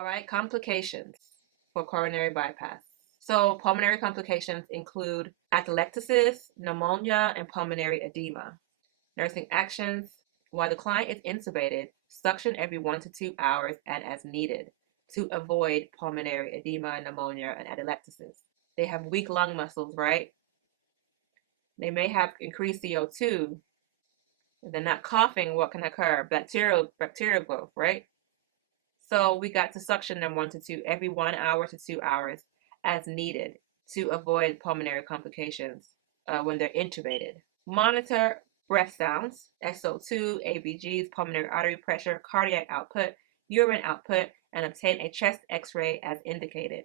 All right, complications for coronary bypass. So pulmonary complications include atelectasis, pneumonia, and pulmonary edema. Nursing actions: while the client is intubated, suction every 1 to 2 hours and as needed to avoid pulmonary edema, pneumonia, and atelectasis. They have weak lung muscles, right? They may have increased CO2. If they're not coughing, what can occur? Bacterial growth, right? So we got to suction them every 1 hour to 2 hours as needed to avoid pulmonary complications when they're intubated. Monitor breath sounds, SO2, ABGs, pulmonary artery pressure, cardiac output, urine output, and obtain a chest x-ray as indicated.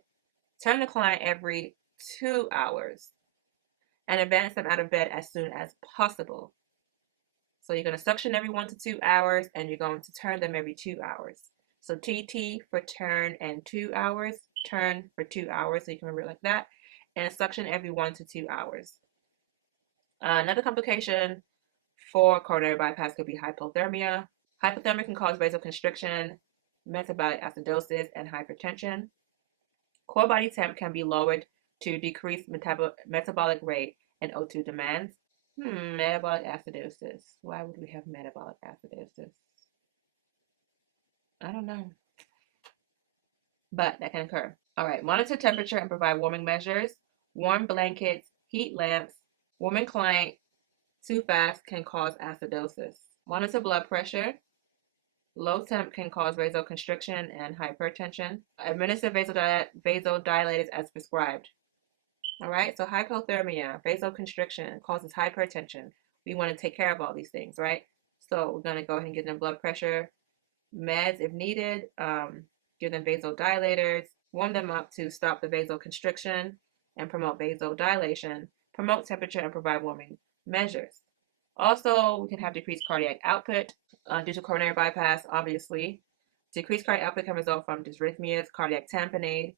Turn the client every 2 hours and advance them out of bed as soon as possible. So you're going to suction every 1 to 2 hours and you're going to turn them every 2 hours. So TT for turn and 2 hours, turn for 2 hours, so you can remember it like that, and suction every 1 to 2 hours. Another complication for coronary bypass could be hypothermia. Hypothermia can cause vasoconstriction, metabolic acidosis, and hypertension. Core body temp can be lowered to decrease metabolic rate and O2 demands. Metabolic acidosis. Why would we have metabolic acidosis? I don't know, but that can occur. All right, monitor temperature and provide warming measures. Warm blankets, heat lamps, warming client too fast can cause acidosis. Monitor blood pressure. Low temp can cause vasoconstriction and hypertension. Administer vasodilators as prescribed. All right, so hypothermia, vasoconstriction causes hypertension. We want to take care of all these things, right? So we're going to go ahead and give them blood pressure meds if needed, give them vasodilators, warm them up to stop the vasoconstriction and promote vasodilation, promote temperature, and provide warming measures. Also, we can have decreased cardiac output due to coronary bypass, obviously. Decreased cardiac output can result from dysrhythmias, cardiac tamponade,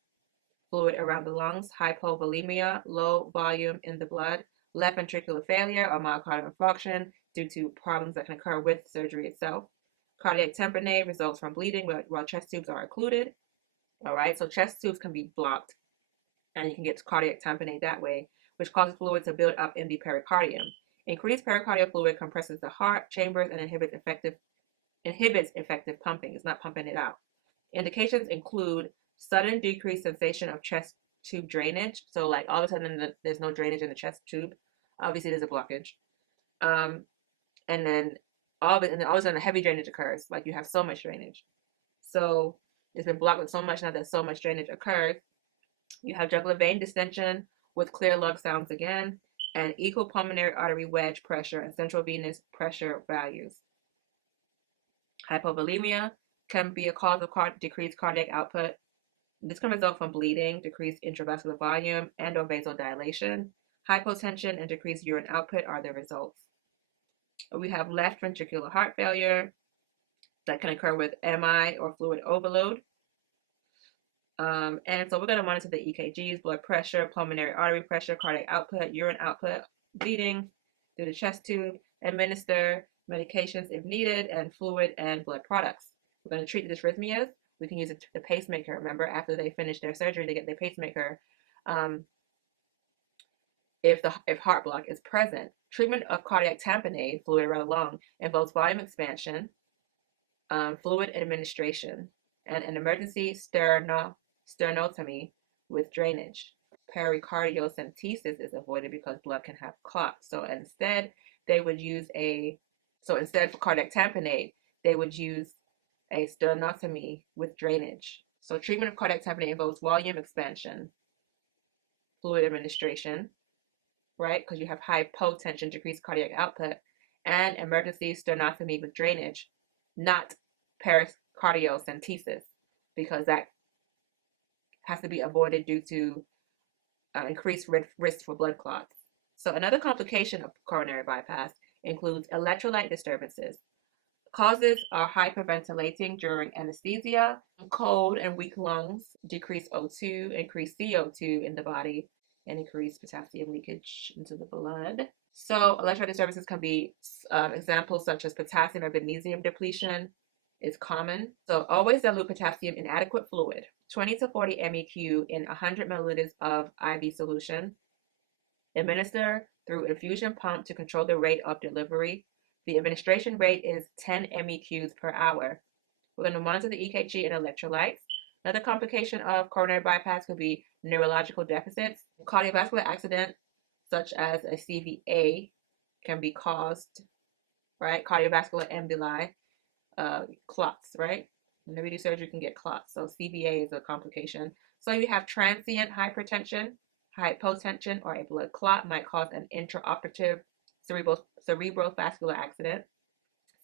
fluid around the lungs, hypovolemia, low volume in the blood, left ventricular failure, or myocardial infarction due to problems that can occur with surgery itself. Cardiac tamponade results from bleeding while chest tubes are occluded. All right, so chest tubes can be blocked, and you can get cardiac tamponade that way, which causes fluid to build up in the pericardium. Increased pericardial fluid compresses the heart chambers and inhibits effective pumping. It's not pumping it out. Indications include sudden decreased sensation of chest tube drainage. So like all of a sudden there's no drainage in the chest tube. Obviously there's a blockage. And then all of a sudden a heavy drainage occurs. Like you have so much drainage. So it's been blocked with so much now that so much drainage occurs. You have jugular vein distension with clear lung sounds again, and equal pulmonary artery wedge pressure and central venous pressure values. Hypovolemia can be a cause of decreased cardiac output. This can result from bleeding, decreased intravascular volume, and/or vasodilation. Hypotension and decreased urine output are the results. We have left ventricular heart failure that can occur with MI or fluid overload. And so we're going to monitor the EKGs, blood pressure, pulmonary artery pressure, cardiac output, urine output, bleeding through the chest tube, administer medications if needed, and fluid and blood products. We're going to treat the dysrhythmias. We can use the pacemaker. Remember, after they finish their surgery, they get their pacemaker. If heart block is present. Treatment of cardiac tamponade, fluid around the lung, involves volume expansion, fluid administration, and an emergency sternotomy with drainage. Pericardiocentesis is avoided because blood can have clots. So instead for cardiac tamponade, they would use a sternotomy with drainage. So treatment of cardiac tamponade involves volume expansion, fluid administration, right? Because you have hypotension, decreased cardiac output, and emergency sternotomy with drainage, not pericardiocentesis, because that has to be avoided due to increased risk for blood clots. So another complication of coronary bypass includes electrolyte disturbances. Causes are hyperventilating during anesthesia, cold and weak lungs, decreased O2, increased CO2 in the body, and increased potassium leakage into the blood. So electrolyte disturbances can be examples such as potassium or magnesium depletion, is common. So always dilute potassium in adequate fluid, 20 to 40 MEq in 100 milliliters of IV solution. Administer through infusion pump to control the rate of delivery. The administration rate is 10 MEqs per hour. We're going to monitor the EKG and electrolytes. Another complication of coronary bypass could be neurological deficits. Cardiovascular accident, such as a CVA, can be caused, right? Cardiovascular emboli, clots, right? Whenever you do surgery, you can get clots. So CVA is a complication. So you have transient hypertension, hypotension, or a blood clot might cause an intraoperative cerebrovascular accident,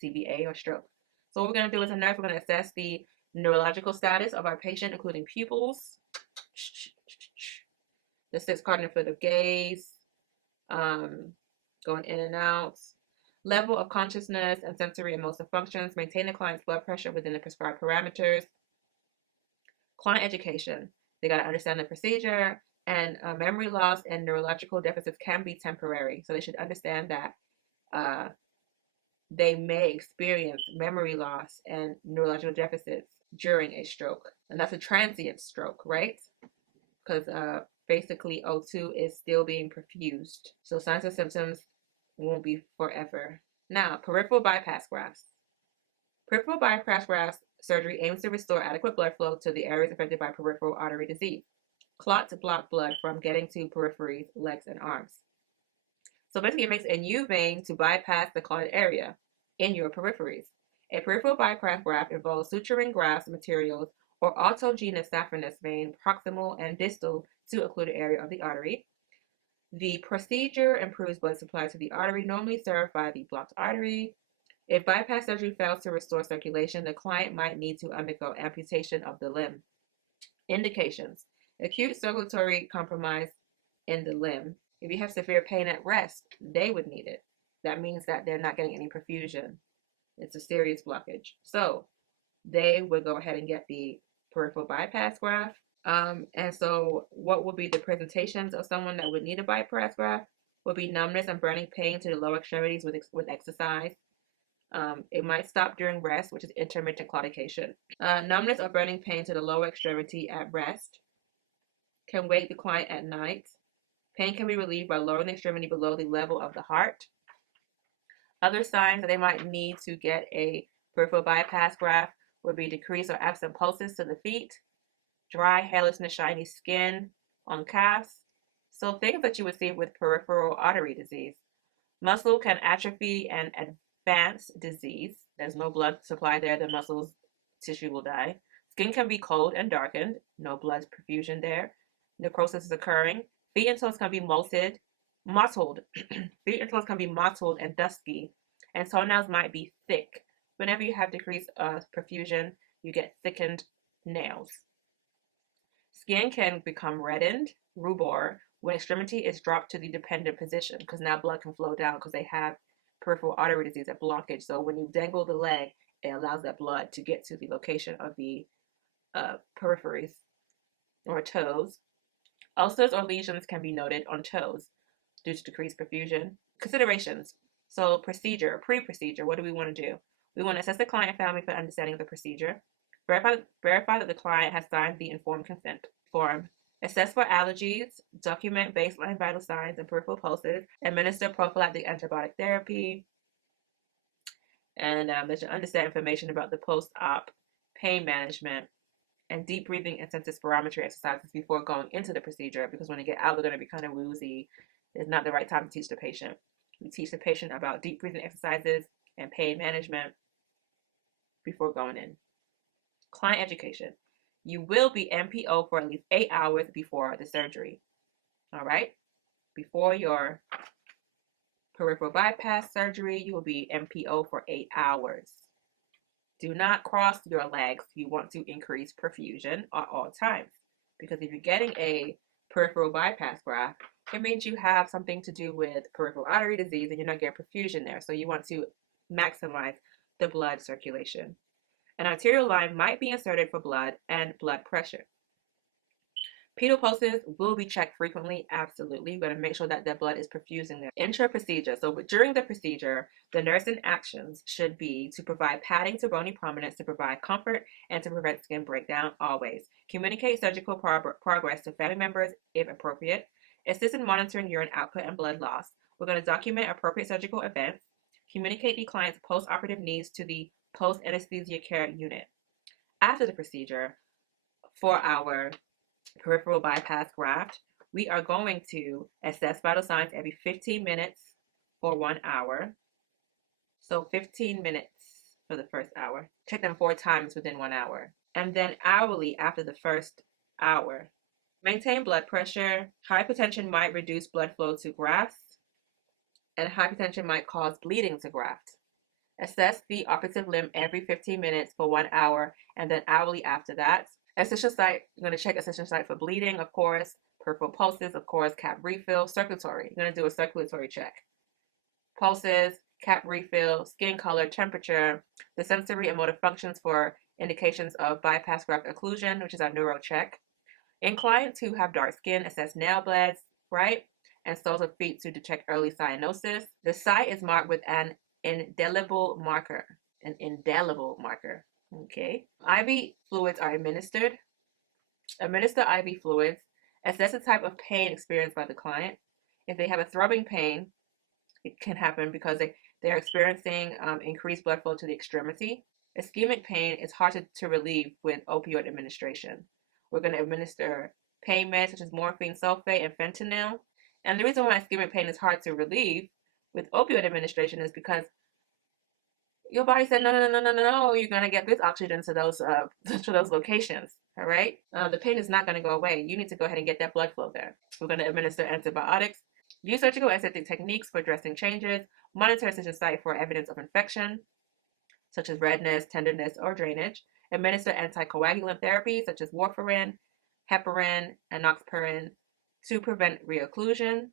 CVA, or stroke. So what we're going to do as a nurse, we're going to assess the neurological status of our patient, including pupils, the 6 cardinal foot of gaze, going in and out, level of consciousness and sensory and motor functions, maintain the client's blood pressure within the prescribed parameters, client education. They got to understand the procedure, and memory loss and neurological deficits can be temporary. So they should understand that they may experience memory loss and neurological deficits during a stroke. And that's a transient stroke, right? Because basically O2 is still being perfused. So signs and symptoms won't be forever. Now, peripheral bypass grafts. Peripheral bypass graft surgery aims to restore adequate blood flow to the areas affected by peripheral artery disease. Clots block blood from getting to peripheries, legs, and arms. So basically, it makes a new vein to bypass the clotted area in your peripheries. A peripheral bypass graft involves suturing grafts materials or autogenous saphenous vein proximal and distal to occluded area of the artery. The procedure improves blood supply to the artery normally served by the blocked artery. If bypass surgery fails to restore circulation, the client might need to undergo amputation of the limb. Indications: acute circulatory compromise in the limb. If you have severe pain at rest, they would need it. That means that they're not getting any perfusion. It's a serious blockage. So they would go ahead and get the peripheral bypass graft. And so what would be the presentations of someone that would need a bypass graft? Would be numbness and burning pain to the lower extremities with exercise. It might stop during rest, which is intermittent claudication. Numbness or burning pain to the lower extremity at rest. Can wake the client at night. Pain can be relieved by lowering the extremity below the level of the heart. Other signs that they might need to get a peripheral bypass graft would be decreased or absent pulses to the feet, dry, hairless, and shiny skin on calves. So things that you would see with peripheral artery disease. Muscle can atrophy and advanced disease. There's no blood supply there. The muscles tissue will die. Skin can be cold and darkened. No blood perfusion there. Necrosis is occurring. Feet and toes can be mottled. Feet and toes can be mottled and dusky, and toenails might be thick. Whenever you have decreased perfusion, you get thickened nails. Skin can become reddened, rubor, when extremity is dropped to the dependent position, because now blood can flow down because they have peripheral artery disease, a blockage. So when you dangle the leg, it allows that blood to get to the location of the peripheries or toes. Ulcers or lesions can be noted on toes due to decreased perfusion. Considerations. So procedure, pre-procedure, what do we want to do? We want to assess the client and family for understanding of the procedure. Verify that the client has signed the informed consent form. Assess for allergies. Document baseline vital signs and peripheral pulses. Administer prophylactic antibiotic therapy. And they should understand information about the post-op pain management and deep breathing and sensory spirometry exercises before going into the procedure, because when they get out, they're going to be kind of woozy. It's not the right time to teach the patient. We teach the patient about deep breathing exercises and pain management before going in. Client education. You will be NPO for at least 8 hours before the surgery. All right? Before your peripheral bypass surgery, you will be NPO for 8 hours. Do not cross your legs. You want to increase perfusion at all times, because if you're getting a peripheral bypass graft, it means you have something to do with peripheral artery disease and you're not getting perfusion there. So you want to maximize the blood circulation. An arterial line might be inserted for blood and blood pressure. Pedal pulses will be checked frequently, absolutely. We're going to make sure that the blood is perfusing there. Intra-procedure. So during the procedure, the nursing actions should be to provide padding to bony prominence, to provide comfort, and to prevent skin breakdown always. Communicate surgical progress to family members if appropriate. Assist in monitoring urine output and blood loss. We're going to document appropriate surgical events. Communicate the client's post-operative needs to the post-anesthesia care unit. After the procedure, for our peripheral bypass graft, we are going to assess vital signs every 15 minutes for 1 hour. So 15 minutes for the first hour. Check them 4 times within 1 hour. And then hourly after the first hour. Maintain blood pressure. Hypertension might reduce blood flow to grafts, and hypertension might cause bleeding to graft. Assess the operative limb every 15 minutes for 1 hour, and then hourly after that. Incision site, you're going to check incision site for bleeding, of course, peripheral pulses, of course, cap refill, circulatory. You're going to do a circulatory check. Pulses, cap refill, skin color, temperature, the sensory and motor functions for indications of bypass graft occlusion, which is our neuro check. In clients who have dark skin, assess nail beds, right? And soles of feet to detect early cyanosis. The site is marked with an indelible marker. An indelible marker. Okay. IV fluids are administered. Administer IV fluids. Assess the type of pain experienced by the client. If they have a throbbing pain, it can happen because they're experiencing increased blood flow to the extremity. Ischemic pain is hard to relieve with opioid administration. We're going to administer pain meds such as morphine sulfate and fentanyl. And the reason why ischemic pain is hard to relieve with opioid administration is because your body said, no, you're going to get this oxygen to those locations, all right? The pain is not going to go away. You need to go ahead and get that blood flow there. We're going to administer antibiotics. Use surgical aseptic techniques for dressing changes. Monitor incision site for evidence of infection, such as redness, tenderness, or drainage. Administer anticoagulant therapy, such as warfarin, heparin, and enoxaparin to prevent reocclusion.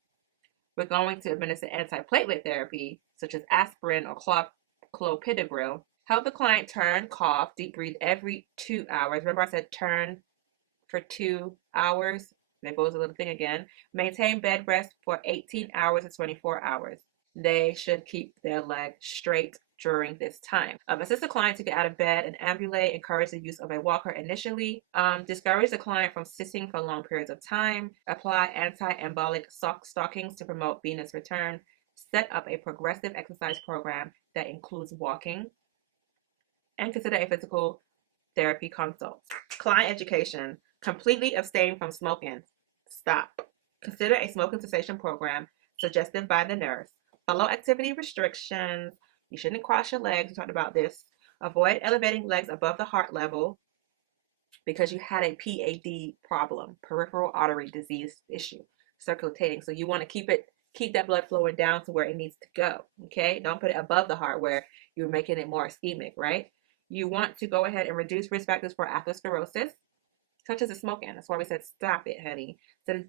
We're going to administer anti-platelet therapy, such as aspirin or clopidogrel. Help the client turn, cough, deep breathe every 2 hours. Remember I said turn for 2 hours. There goes a little thing again. Maintain bed rest for 18 hours to 24 hours. They should keep their leg straight during this time. Assist the client to get out of bed and ambulate. Encourage the use of a walker initially. Discourage the client from sitting for long periods of time. Apply anti-embolic stockings to promote venous return. Set up a progressive exercise program that includes walking. And consider a physical therapy consult. Client education. Completely abstain from smoking. Stop. Consider a smoking cessation program suggested by the nurse. Follow activity restrictions. You shouldn't cross your legs. We talked about this. Avoid elevating legs above the heart level because you had a PAD problem, peripheral artery disease issue, circulating. So you want to keep that blood flowing down to where it needs to go. Okay? Don't put it above the heart where you're making it more ischemic, right? You want to go ahead and reduce risk factors for atherosclerosis, such as the smoking. That's why we said stop it, honey.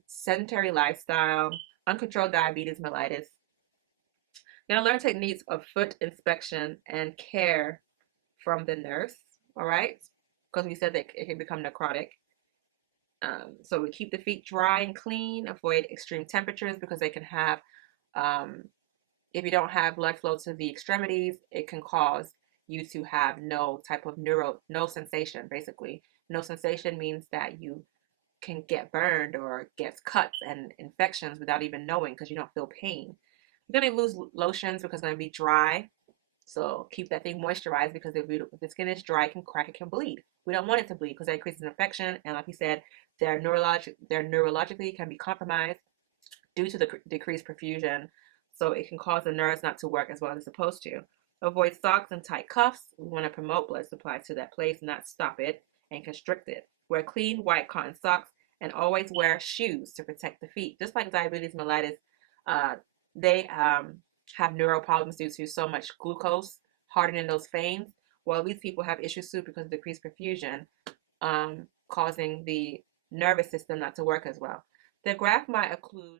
Sedentary lifestyle, uncontrolled diabetes mellitus. You're going to learn techniques of foot inspection and care from the nurse, all right? Because we said that it can become necrotic. So we keep the feet dry and clean, avoid extreme temperatures because they can have, if you don't have blood flow to the extremities, it can cause you to have no type of no sensation, basically. No sensation means that you can get burned or get cuts and infections without even knowing because you don't feel pain. You're going to lose lotions because it's going to be dry. So keep that thing moisturized because if the skin is dry, it can crack, it can bleed. We don't want it to bleed because that increases infection. And like we said, they're neurologically can be compromised due to the decreased perfusion. So it can cause the nerves not to work as well as it's supposed to. Avoid socks and tight cuffs. We want to promote blood supply to that place, not stop it and constrict it. Wear clean white cotton socks and always wear shoes to protect the feet. Just like diabetes mellitus, they have neural problems due to so much glucose hardening those veins. Well, these people have issues too because of decreased perfusion, causing the nervous system not to work as well. The graft might occlude